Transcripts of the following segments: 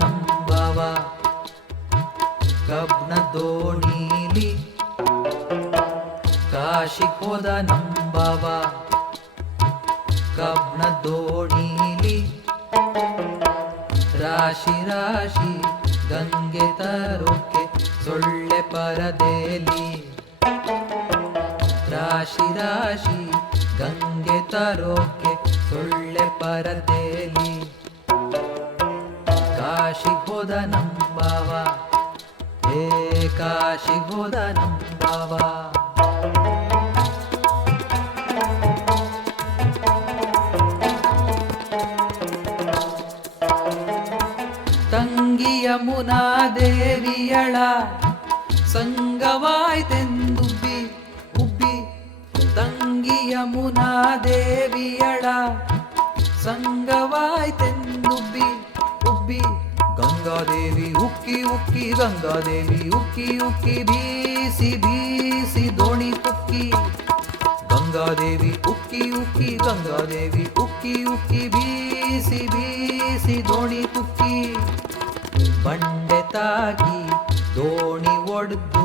ನಮ್ ಭಾವ ಕಬ್ನ ದೋಣಿಲಿ ಕಾಶಿಗ್ ಹೋದ ನಮ್ ಭಾವ ಕಬ್ನ ದೋಣಿಲಿ ರಾಶಿ ರಾಶಿ ಗಂಗೆ ತರೋಕೆ ಸೊಳ್ಳೆ ಪರದೇಲಿ ರಾಶಿ ರಾಶಿ ಗಂಗೆ ತರೋಕೆ ಸೊಳ್ಳೆ ಪರದೇಲಿ ಕಾಶಿಗ್ ಹೋದ ನಮ್ ಭಾವ ಕಾಶಿಗ್ ಹೋದ ನಮ್ ಭಾವ ತಂಗಿ ಯಮುನಾ ದೇವಿಯಳ ಸಂಗವಾಯ್ತೆಂದುಬ್ಬಿ ಉಬ್ಬಿ ತಂಗಿ ಯಮುನಾ ದೇವಿಯಳ ಸಂಗವಾಯ್ತೆಂದುಬ್ಬಿ ಉಬ್ಬಿ ಗಂಗಾದೇವಿ ಉಕ್ಕಿ ಉಕ್ಕಿ ಗಂಗಾದೇವಿ ಉಕ್ಕಿ ಉಕ್ಕಿ ಬೀಸಿ ಬೀಸಿ ದೋಣಿ ಕುಕ್ಕಿ ಗಂಗಾದೇವಿ ಉಕ್ಕಿ ಉಕ್ಕಿ ಗಂಗಾದೇವಿ ಉಕ್ಕಿ ಉಕ್ಕಿ ಬೀಸಿ ಬೀಸಿ ದೋಣಿ ಕುಕ್ಕಿ ಬಂಡೆ ತಾಗಿ ದೋಣಿ ಒಡ್ದು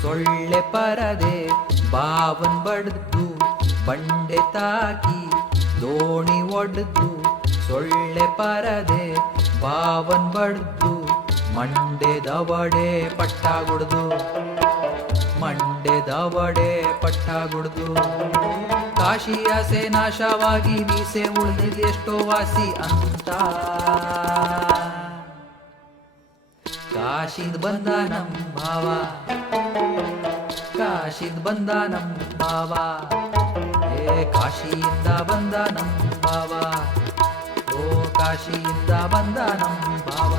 ಸೊಳ್ಳೆ ಪರದೆ ಬಾವನ್ ಬಡ್ದು ಬಂಡೆ ತಾಗಿ ದೋಣಿ ಒಡ್ದು ಸೊಳ್ಳೆ ಪರದೆ ಬಾವನ್ ಬಡ್ದು ಮಂಡೆ ದವಡೆ ಪಟ್ಟ ಗುಡ್ದು ಮಂಡೆ ದವಡೆ ಪಟ್ಟ ಗುಡ್ದು ಕಾಶಿಯ ನಾಶವಾಗಿ ಮೀಸೆ ಉಳಿದಿದ್ ಎಷ್ಟೋ ವಾಸಿ ಅಂತ ಕಾಶಿದ್ ಬಂದ ನಮ್ ಭಾವ ಕಾಶಿದ್ ಬಂದ ನಮ್ ಭಾವ ಕಾಶಿಯಿಂದ ಬಂದ ನಮ್ ಭಾವ ಕಾಶಿಯಿಂದ ಬಂದ ನಮ್ ಭಾವ